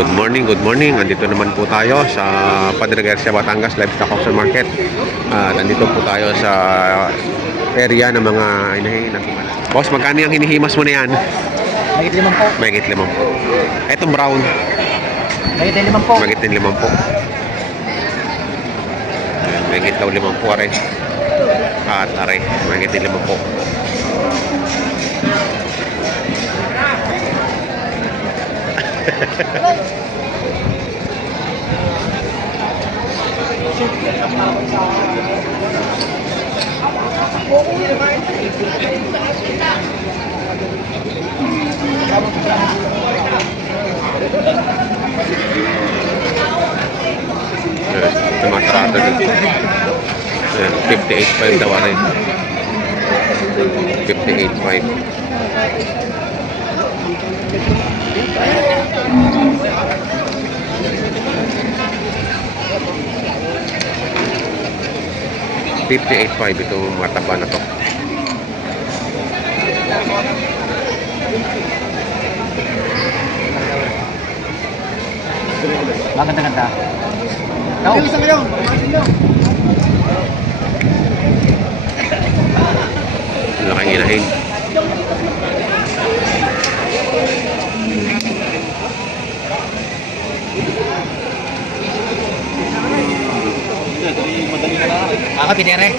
Good morning, good morning. Andito naman po tayo sa Padre Garcia, Batangas Livestock Auction Market. Nandito po tayo sa area ng mga hinihingi. Boss, magkano yung hinihimas mo na yan? Mahigit 5 po. Mahigit 5 po. Etong brown, Mahigit 5 po. mahigit din 5 po. Mahigit daw 5 po, are. At are, mahigit din 5 po. Tumatrato dito. 58.5 daw rin. 58.5. $58.5 itong mataba na to. Maganda-ganda. Ikaw? Isa kayo. Laking inahin. Pitere.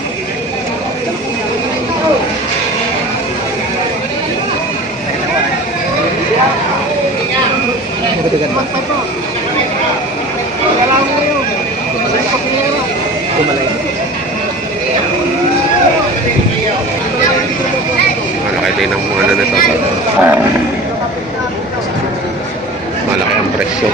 Malaki din ang mga na to. Malaki ang presyo.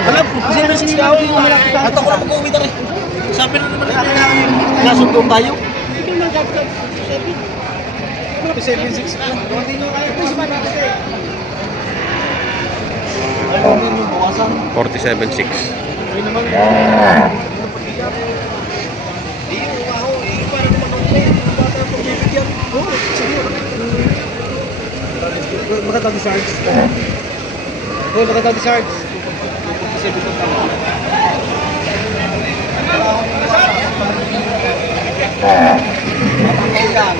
Alam, kasi na sinilaw yung malapit tayo. At ako na mag-uwi na rin. Sabi na naman nasundong tayo. 7.6 ka. Hindi nyo kaya po siya natin eh. 47.6. Hindi naman. Magandang desarts. Oh, magandang desarts.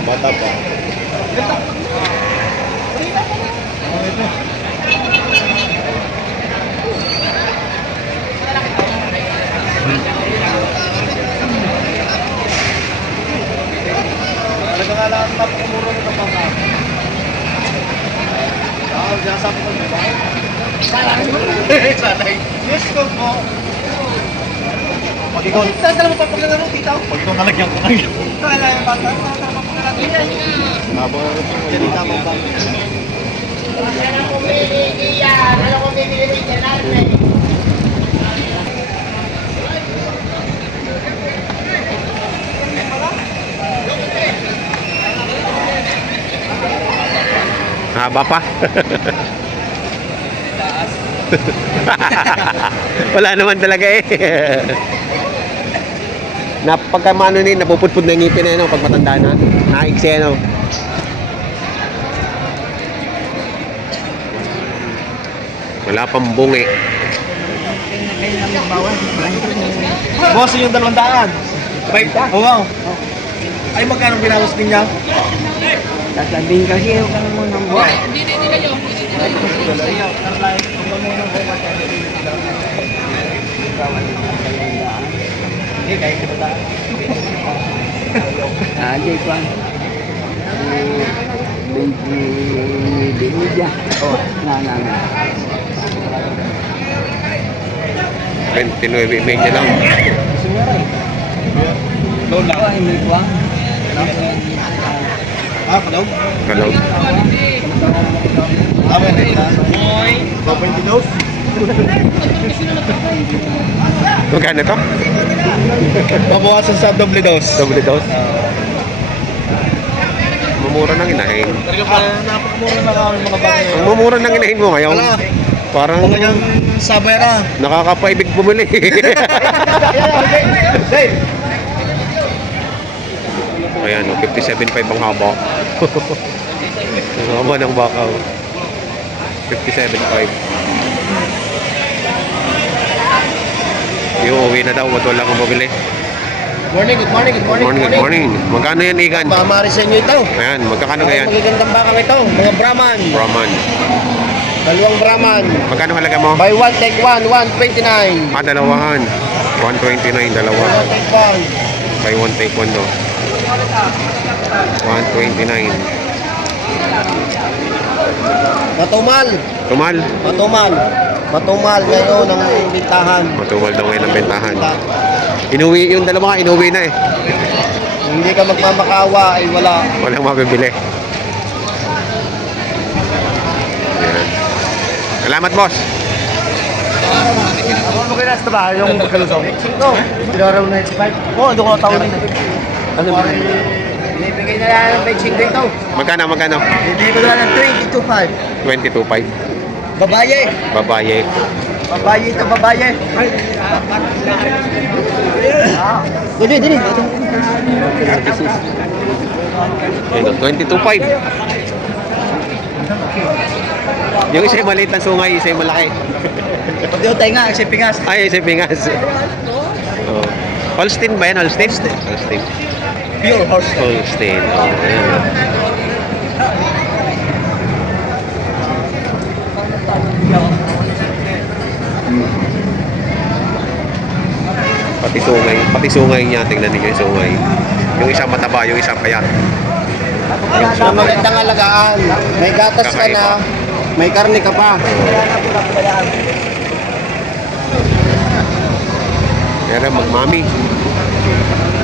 Bata pa. Talaga nga lang napakamuro nito pang sabi ko ba? Sanay. Yes, ko po. Pag ikaw, saan mo papagalaro dito? Pag ikaw nalagyan ko na yun. Kala yung bata, papagalaro yan. Habang yan yung tamang bang. Ano kung pinili yan? Ano kung pinili yan? Haba pa. Wala naman talaga eh. Pagkamano ni napupudpud na ngipin na yun pag matanda na. Naigsi ano. Wala pang bungi. Boss, yung 200. Right? Oo. Wow. Ay, magkano binawas niya? Sasabihin kasi yung kang munang buhay. Hindi kayo. Hindi, kahit ito tayo. Ajay ko ang 20 media. Oh, na. 29.5 lang. Low lang. Ay, may buwang. Kalog? Kalog. Tama na ito. 2.2 dose? Magkano to? Mabawasan sa double dose. Double dose? Mamura ng inahin. Talaga pa, napakamura na kami mga baka Ang ngayon. mamura ng inahin mo ngayon. Wala. Parang Talagang sabay na. nakakapaibig bumili. Dave! Ayan, 57.5 ang haba. Ang haba ng baka. 57.5. Iuwi na daw, at wala kang mabili. Morning, good morning, good morning, Good morning. Magkano yan, Igan? Mamari sa inyo ito. Ayan, magkano Ang ganyan? magagandang bakang ito, mga Brahman. Brahman. Dalawang Brahman. Magkano halaga mo? Buy one, take one, 129. Dalawahan. 129, dalawa. Buy one, take one. Buy one, take one do. 129. Matumal. Tumal. Matumal. Matumal ngayon ang bintahan. Matumal daw ngayon ang bentahan. Inuwi, yung dalawa nga, inuwi na eh. Hindi ka magmamakawa ay wala. Walang mabibili. Ayan. Salamat, boss. Ano kaya nasa ba yung pagkalusong? No. Pinaraw na 95. Oo, doon ko na taon din. Ano ba? Ibigay na lang ng benching dito. Magkano? Ibigay ko na lang ng 22.5. 22.5. Babaye. Babaye. Babaye ito, babaye. Dili. Ayun, 22.5. Yung isa yung maliit ng sungay, isa yung malaki. Pati yung tayo nga, kasi pingas. Ay, isa yung pingas. Oh. Holstein ba yan? Holstein? Holstein. Pure horse. Holstein. Oh, ayan. Pati sungay niya, tingnan niyo yung sungay. Yung isa mataba, yung isa payat. Ang magandang alagaan. May gatas ka na, may karne ka pa. Pero magmami.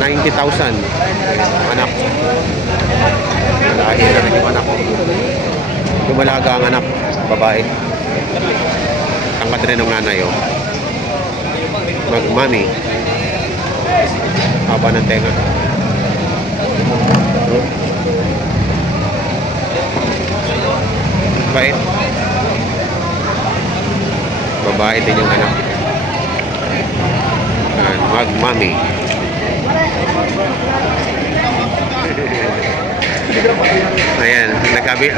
90,000. Anak. Lahi na rin yung anak. Lumalaga ang anak. Babae. Tangkad rin ng nanay, oh. Magmami. Haba ng tenga. Bait. Babae din yung anak. Yan, magmami. Ayan,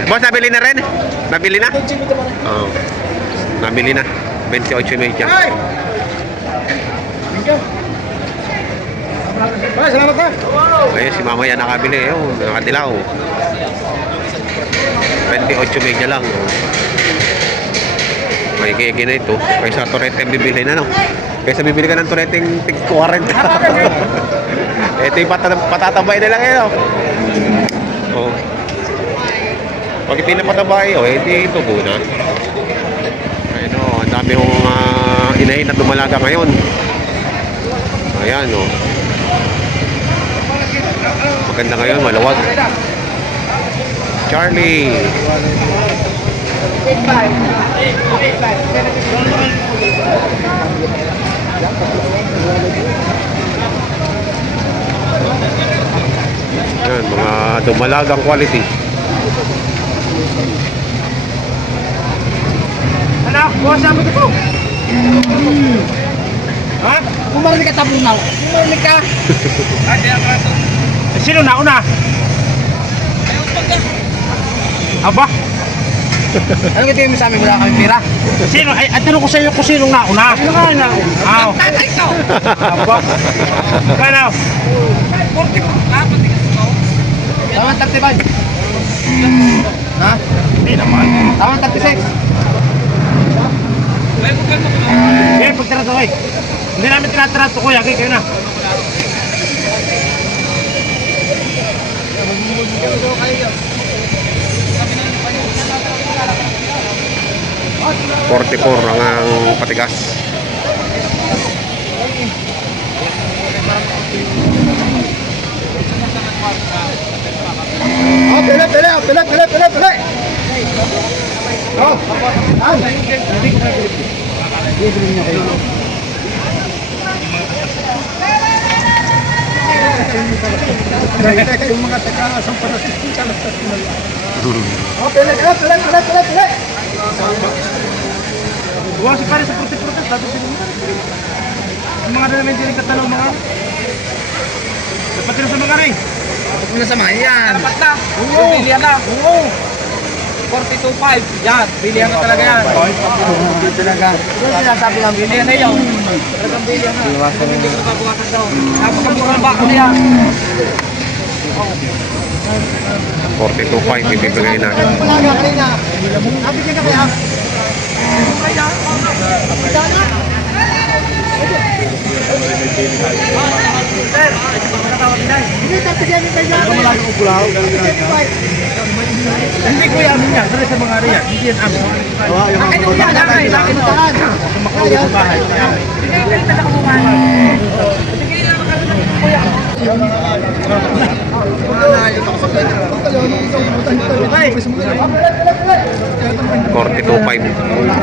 boss, nabili na rin? Nabili na? Oo. Nabili na. 28.5. Salamat ka. Ayun, si mama yan nakabili. Oh, nakadilaw. 28.5 lang. May kiki na ito. Kaysa turete ang bibili na, no? Kaysa bibili ka ng turete yung tig 40. Ito yung patatabay na lang yun, oh. Oh. Pag ito yung patabay, oh, ito muna. Ayun, oh, ang dami yung inahin na dumalaga ngayon. Ayan, oh. Maganda ngayon, malawag. Charlie. Yan, mga dumalagang quality. Anak, bukas namin ito po. Ha? Kumarinig ka tabunaw. Kumarinig ka. Sino na una? Aba? Ano kitingin mo sa amin? Wala kami pira? Sino? Ay, tanong ko sa iyo kung sinong nauna. Sino nga na? Aw. Tatay ko! Aba? Kano? 40. Tama 35. Ha? Hindi naman. Tama 36. Eh, pagtarato ko eh. Hindi namin tinatarato ko. Yagi kayo na. 44 ang patigas. Oh, pila. Oh, Yung mga taga-asang panasising ka lang sa sinala. Huwag si pare sa protest. Dapat yung mga namin din katanong mga. Dapat rin sa mga rin. Huwag mo na samahin yan. Dapat na. Bilihan na. 42.5. Yan. Bilihan na talaga yan. Talaga. Ito sinasabi lang. Bilihan na yun. Talagang bilihan na. Hindi ko mabuhasan daw. Napakamurang bako na yan. 42.5 ibibigay natin. Nabigyan ka kaya? Hindi ko yan yan. Dari sa mga riyan. Hindi yan amin. Akin yung yan. Akin. Akin ito. Makulong sa bahay.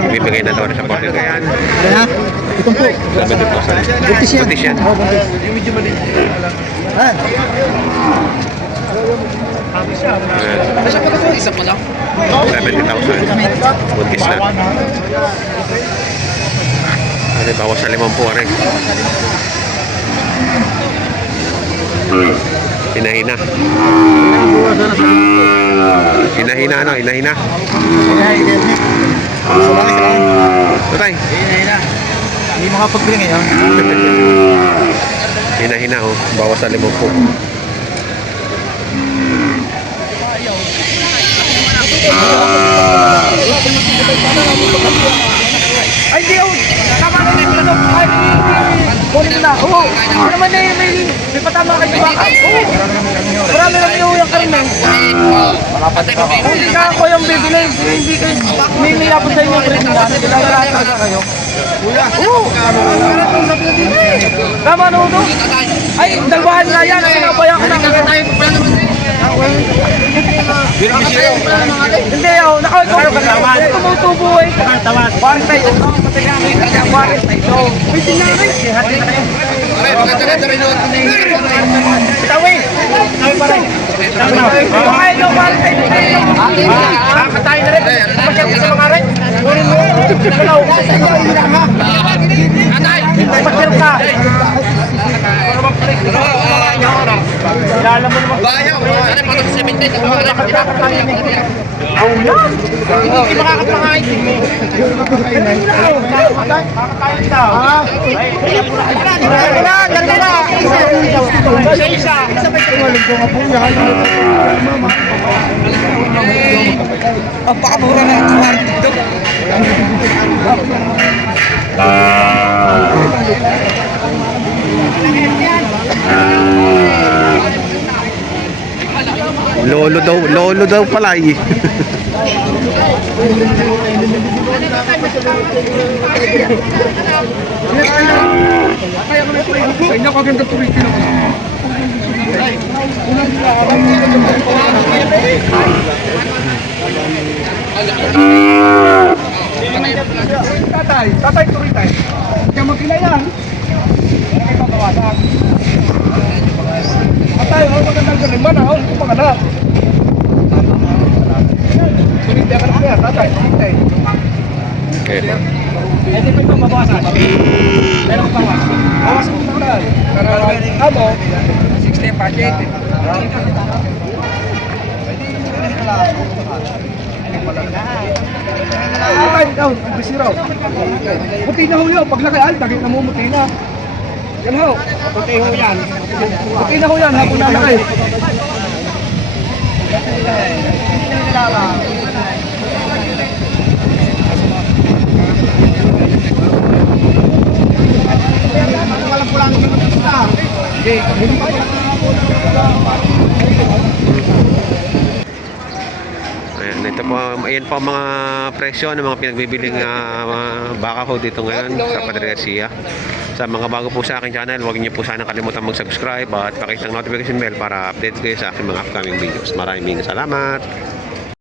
Ibibigay na daw sa 42. Ayan. Itong po. 70,000. Buntis yan. Medyo maliit. Basta pa ito, isa pa lang. 70,000. Buntis na. Ano, bawas sa 50 rin. Hinahina. Hinahina ano? Hinahina. Patay. Hindi makapagbili ngayon. Hinahina oh. Bawas sa 50. Ay, di oh! Tama na yung plano. Ay, kunin mo na. Oo. Ano naman na yung may patama kayo baka. Oo. Marami lang yung karne. Hindi ka ako yung bibili. Hindi kayo. May nilapot sa inyo. Kailangan talaga kayo. Oo. Tama na ito. Ay, dalawahan na yan. Ang nabayan ko na. Hindi oh, nakakagawa ka naman. Tumutubo eh. Warren tayo. Warren tayo. May tinari. Tawi. Tawi pa rin. Ay, no, warren tayo. Kakatayin na rin. Masyad ka sa mga rin. Urin mo. Nagalaw. Masyad ka. Kilala mo naman. Bayaw. Ano pa ng 70? Hindi makakapangayit. Kakatayin daw. Ganda na. Isa. Ang pakamura na ang kawar dito. Lolo daw pala eh. Tatay turitay. Kaya magkila yan. Ay pabawasan. Tatay, magandang galing man ako. Hindi ko panganak. Turitay ka na kaya, tatay. Turitay. Okay. Hindi pa ito mabawasan. Meron pa ba? Bawasan mo na lang. Amo. 60 packet. Tatay, ikaw. Bisiraw. Puti na ho yun. Pag nakayal, daging namumuti na. Yan ho. Puti ho yan. Puti na ho yan. Hapon na nakay. Walang pulang sa okay. Ayan, ito po, ayan po ang mga presyo ng mga pinagbibiling baka ho dito ngayon sa Padre Garcia. Sa mga bago po sa aking channel, huwag niyo po sana kalimutan mag-subscribe at pakitang notification bell para update kayo sa aking mga upcoming videos. Maraming salamat!